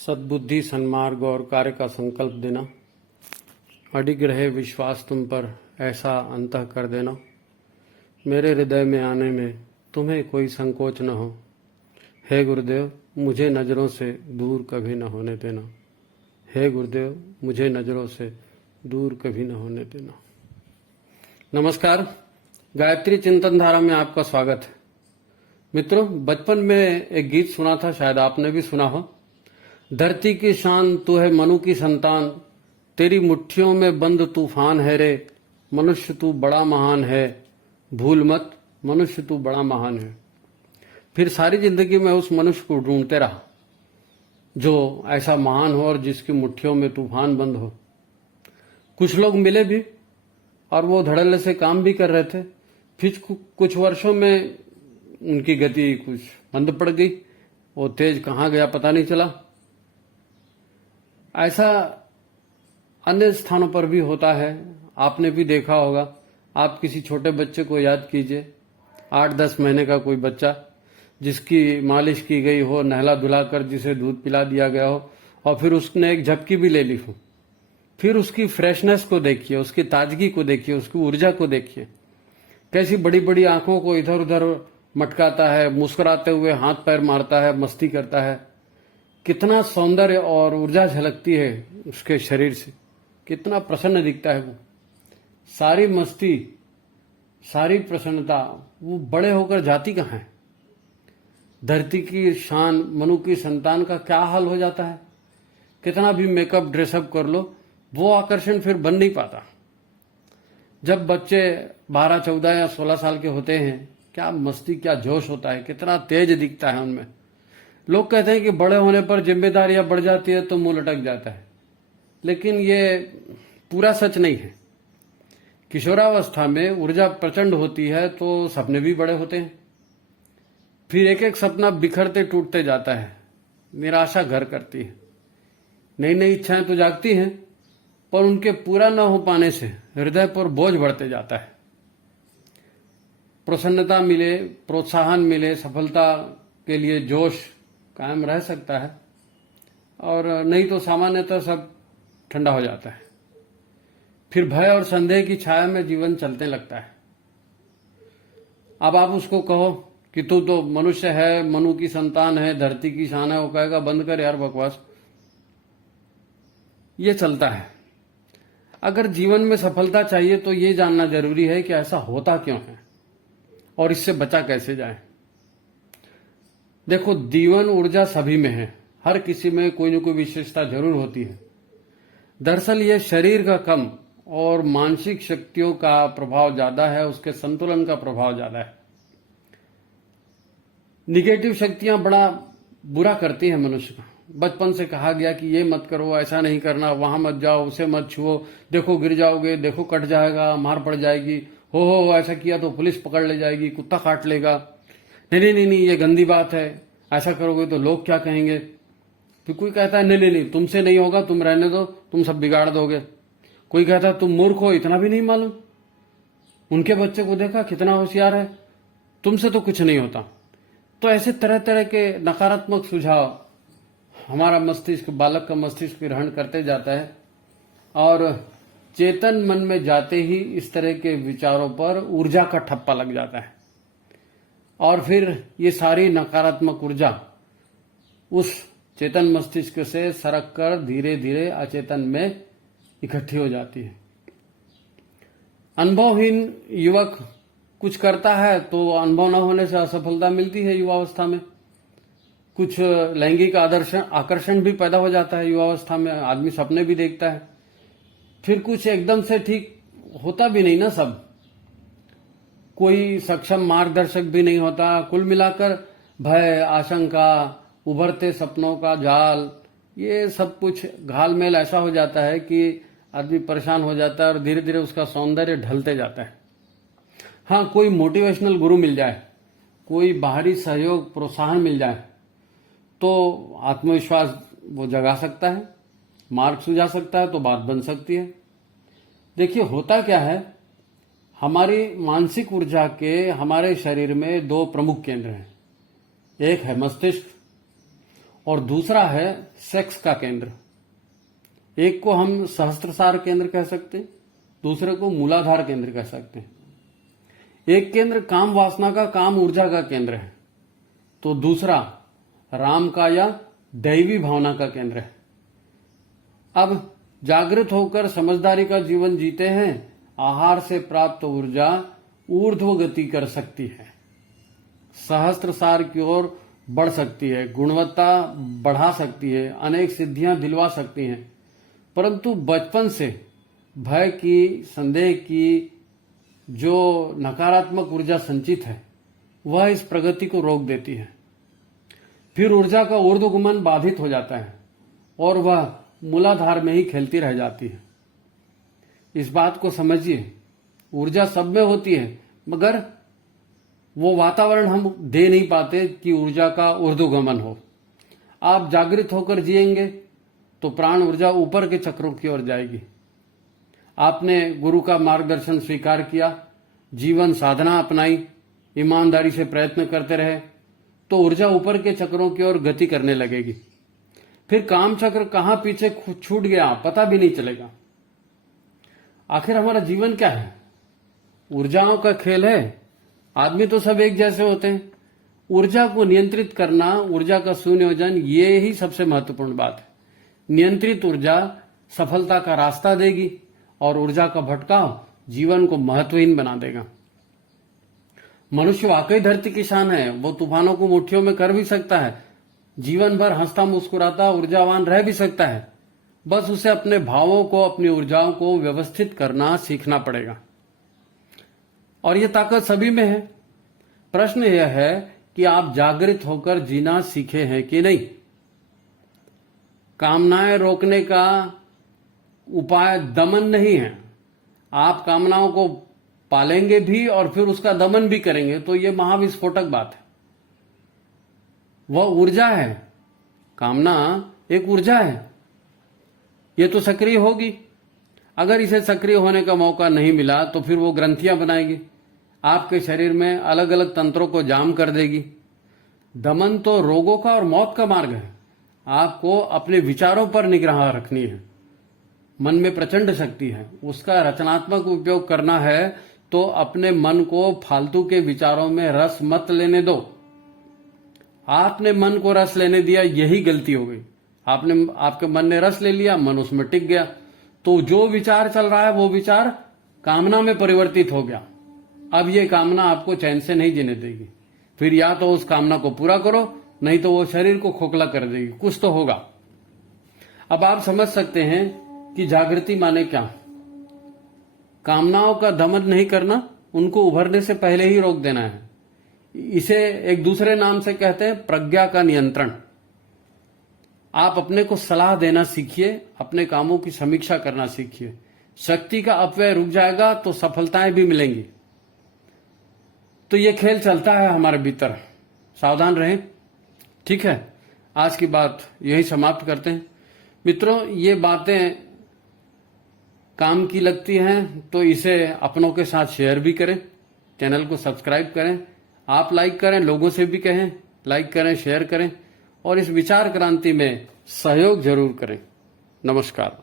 सद्बुद्धि, सन्मार्ग और कार्य का संकल्प देना। अडिग रहे विश्वास तुम पर, ऐसा अंतः कर देना। मेरे हृदय में आने में तुम्हें कोई संकोच न हो। हे गुरुदेव, मुझे नज़रों से दूर कभी न होने देना। हे गुरुदेव, मुझे नज़रों से दूर कभी न होने देना। नमस्कार, गायत्री चिंतन धारा में आपका स्वागत है। मित्रों, बचपन में एक गीत सुना था, शायद आपने भी सुना हो। धरती की शान तू है, मनु की संतान, तेरी मुट्ठियों में बंद तूफान है रे। मनुष्य तू बड़ा महान है, भूल मत, मनुष्य तू बड़ा महान है। फिर सारी जिंदगी में उस मनुष्य को ढूंढते रहा जो ऐसा महान हो और जिसकी मुट्ठियों में तूफान बंद हो। कुछ लोग मिले भी और वो धड़ल्ले से काम भी कर रहे थे। फिर कुछ वर्षों में उनकी गति कुछ मंद पड़ गई। वो तेज कहाँ गया पता नहीं चला। ऐसा अन्य स्थानों पर भी होता है, आपने भी देखा होगा। आप किसी छोटे बच्चे को याद कीजिए, 8-10 महीने का कोई बच्चा जिसकी मालिश की गई हो, नहला धुलाकर जिसे दूध पिला दिया गया हो और फिर उसने एक झपकी भी ले ली हो। फिर उसकी फ्रेशनेस को देखिए, उसकी ताजगी को देखिए, उसकी ऊर्जा को देखिए। कैसी बड़ी बड़ी आंखों को इधर उधर मटकाता है, मुस्कुराते हुए हाथ पैर मारता है, मस्ती करता है। कितना सौंदर्य और ऊर्जा झलकती है उसके शरीर से, कितना प्रसन्न दिखता है वो। सारी मस्ती, सारी प्रसन्नता वो बड़े होकर जाती कहाँ है। धरती की शान, मनु की संतान का क्या हाल हो जाता है। कितना भी मेकअप ड्रेसअप कर लो, वो आकर्षण फिर बन नहीं पाता। जब बच्चे 12, 14 या 16 साल के होते हैं, क्या मस्ती, क्या जोश होता है, कितना तेज दिखता है उनमें। लोग कहते हैं कि बड़े होने पर जिम्मेदारियां बढ़ जाती है तो मुंह लटक जाता है, लेकिन ये पूरा सच नहीं है। किशोरावस्था में ऊर्जा प्रचंड होती है तो सपने भी बड़े होते हैं। फिर एक एक सपना बिखरते टूटते जाता है, निराशा घर करती है। नई नई इच्छाएं तो जागती हैं, पर उनके पूरा न हो पाने से हृदय पर बोझ बढ़ते जाता है। प्रसन्नता मिले, प्रोत्साहन मिले, सफलता के लिए जोश कायम रह सकता है, और नहीं तो सामान्यतः सब ठंडा हो जाता है। फिर भय और संदेह की छाया में जीवन चलने लगता है। अब आप उसको कहो कि तू तो मनुष्य है, मनु की संतान है, धरती की शान है, वो कहेगा बंद कर यार बकवास। ये चलता है। अगर जीवन में सफलता चाहिए तो ये जानना जरूरी है कि ऐसा होता क्यों है और इससे बचा कैसे जाए। देखो, जीवन ऊर्जा सभी में है, हर किसी में कोई न कोई विशेषता जरूर होती है। दरअसल ये शरीर का कम और मानसिक शक्तियों का प्रभाव ज्यादा है, उसके संतुलन का प्रभाव ज्यादा है। निगेटिव शक्तियां बड़ा बुरा करती हैं मनुष्य का। बचपन से कहा गया कि ये मत करो, ऐसा नहीं करना, वहां मत जाओ, उसे मत छुओ, देखो गिर जाओगे, देखो कट जाएगा, मार पड़ जाएगी, हो ऐसा किया तो पुलिस पकड़ ले जाएगी, कुत्ता काट लेगा, नहीं नहीं नहीं ये गंदी बात है, ऐसा करोगे तो लोग क्या कहेंगे। फिर कोई कहता है नहीं नहीं तुमसे नहीं होगा, तुम रहने दो, तुम सब बिगाड़ दोगे। कोई कहता है तुम मूर्ख हो, इतना भी नहीं मालूम, उनके बच्चे को देखा कितना होशियार है, तुमसे तो कुछ नहीं होता। तो ऐसे तरह तरह के नकारात्मक सुझाव हमारा मस्तिष्क, बालक का मस्तिष्क ग्रहण करते जाता है, और चेतन मन में जाते ही इस तरह के विचारों पर ऊर्जा का ठप्पा लग जाता है, और फिर ये सारी नकारात्मक ऊर्जा उस चेतन मस्तिष्क से सरक कर धीरे धीरे अचेतन में इकट्ठी हो जाती है। अनुभवहीन युवक कुछ करता है तो अनुभव न होने से असफलता मिलती है युवावस्था में। कुछ लैंगिक आकर्षण भी पैदा हो जाता है युवावस्था में, आदमी सपने भी देखता है। फिर कुछ एकदम से ठीक होता भी नहीं ना सब, कोई सक्षम मार्गदर्शक भी नहीं होता। कुल मिलाकर भय, आशंका, उभरते सपनों का जाल, ये सब कुछ घालमेल ऐसा हो जाता है कि आदमी परेशान हो जाता है और धीरे धीरे उसका सौंदर्य ढलते जाता है। हाँ, कोई मोटिवेशनल गुरु मिल जाए, कोई बाहरी सहयोग, प्रोत्साहन मिल जाए तो आत्मविश्वास वो जगा सकता है, मार्ग सुझा सकता है, तो बात बन सकती है। देखिए, होता क्या है, हमारी मानसिक ऊर्जा के हमारे शरीर में 2 प्रमुख केंद्र हैं। एक है मस्तिष्क और दूसरा है सेक्स का केंद्र। एक को हम सहस्त्रसार केंद्र कह सकते हैं, दूसरे को मूलाधार केंद्र कह सकते हैं। एक केंद्र काम वासना का, काम ऊर्जा का केंद्र है, तो दूसरा राम का या दैवी भावना का केंद्र है। अब जागृत होकर समझदारी का जीवन जीते हैं, आहार से प्राप्त ऊर्जा ऊर्ध्व गति कर सकती है, सहस्त्रसार की ओर बढ़ सकती है, गुणवत्ता बढ़ा सकती है, अनेक सिद्धियां दिलवा सकती हैं। परंतु बचपन से भय की, संदेह की जो नकारात्मक ऊर्जा संचित है वह इस प्रगति को रोक देती है। फिर ऊर्जा का ऊर्ध्वगमन बाधित हो जाता है और वह मूलाधार में ही खेलती रह जाती है। इस बात को समझिए, ऊर्जा सब में होती है, मगर वो वातावरण हम दे नहीं पाते कि ऊर्जा का ऊर्ध्वगमन हो। आप जागृत होकर जिएंगे तो प्राण ऊर्जा ऊपर के चक्रों की ओर जाएगी। आपने गुरु का मार्गदर्शन स्वीकार किया, जीवन साधना अपनाई, ईमानदारी से प्रयत्न करते रहे, तो ऊर्जा ऊपर के चक्रों की ओर गति करने लगेगी। फिर काम चक्र कहां पीछे छूट गया पता भी नहीं चलेगा। आखिर हमारा जीवन क्या है? ऊर्जाओं का खेल है। आदमी तो सब एक जैसे होते हैं। ऊर्जा को नियंत्रित करना, ऊर्जा का सुनियोजन, ये ही सबसे महत्वपूर्ण बात है। नियंत्रित ऊर्जा सफलता का रास्ता देगी और ऊर्जा का भटकाव जीवन को महत्वहीन बना देगा। मनुष्य वाकई धरती की शान है। वो तूफानों को मुट्ठियों में कर भी सकता है, जीवन भर हंसता मुस्कुराता ऊर्जावान रह भी सकता है। बस उसे अपने भावों को, अपनी ऊर्जाओं को व्यवस्थित करना सीखना पड़ेगा। और ये ताकत सभी में है। प्रश्न यह है कि आप जागृत होकर जीना सीखे हैं कि नहीं। कामनाएं रोकने का उपाय दमन नहीं है। आप कामनाओं को पालेंगे भी और फिर उसका दमन भी करेंगे तो यह महाविस्फोटक बात है। वह ऊर्जा है, कामना एक ऊर्जा है, यह तो सक्रिय होगी। अगर इसे सक्रिय होने का मौका नहीं मिला तो फिर वो ग्रंथियां बनाएगी, आपके शरीर में अलग अलग तंत्रों को जाम कर देगी। दमन तो रोगों का और मौत का मार्ग है। आपको अपने विचारों पर निगाह रखनी है। मन में प्रचंड शक्ति है, उसका रचनात्मक उपयोग करना है, तो अपने मन को फालतू के विचारों में रस मत लेने दो। आपने मन को रस लेने दिया, यही गलती हो गई। आपके मन ने रस ले लिया, मन उसमें टिक गया, तो जो विचार चल रहा है वो विचार कामना में परिवर्तित हो गया। अब ये कामना आपको चैन से नहीं जीने देगी। फिर या तो उस कामना को पूरा करो, नहीं तो वो शरीर को खोखला कर देगी। कुछ तो होगा। अब आप समझ सकते हैं कि जागृति माने क्या। कामनाओं का दमन नहीं करना, उनको उभरने से पहले ही रोक देना है। इसे एक दूसरे नाम से कहते हैं प्रज्ञा का नियंत्रण। आप अपने को सलाह देना सीखिए, अपने कामों की समीक्षा करना सीखिए। शक्ति का अपव्यय रुक जाएगा तो सफलताएं भी मिलेंगी। तो ये खेल चलता है हमारे भीतर, सावधान रहें। ठीक है, आज की बात यही समाप्त करते हैं। मित्रों, ये बातें काम की लगती हैं तो इसे अपनों के साथ शेयर भी करें, चैनल को सब्सक्राइब करें। आप लाइक करें, लोगों से भी कहें लाइक करें, शेयर करें और इस विचार क्रांति में सहयोग जरूर करें। नमस्कार।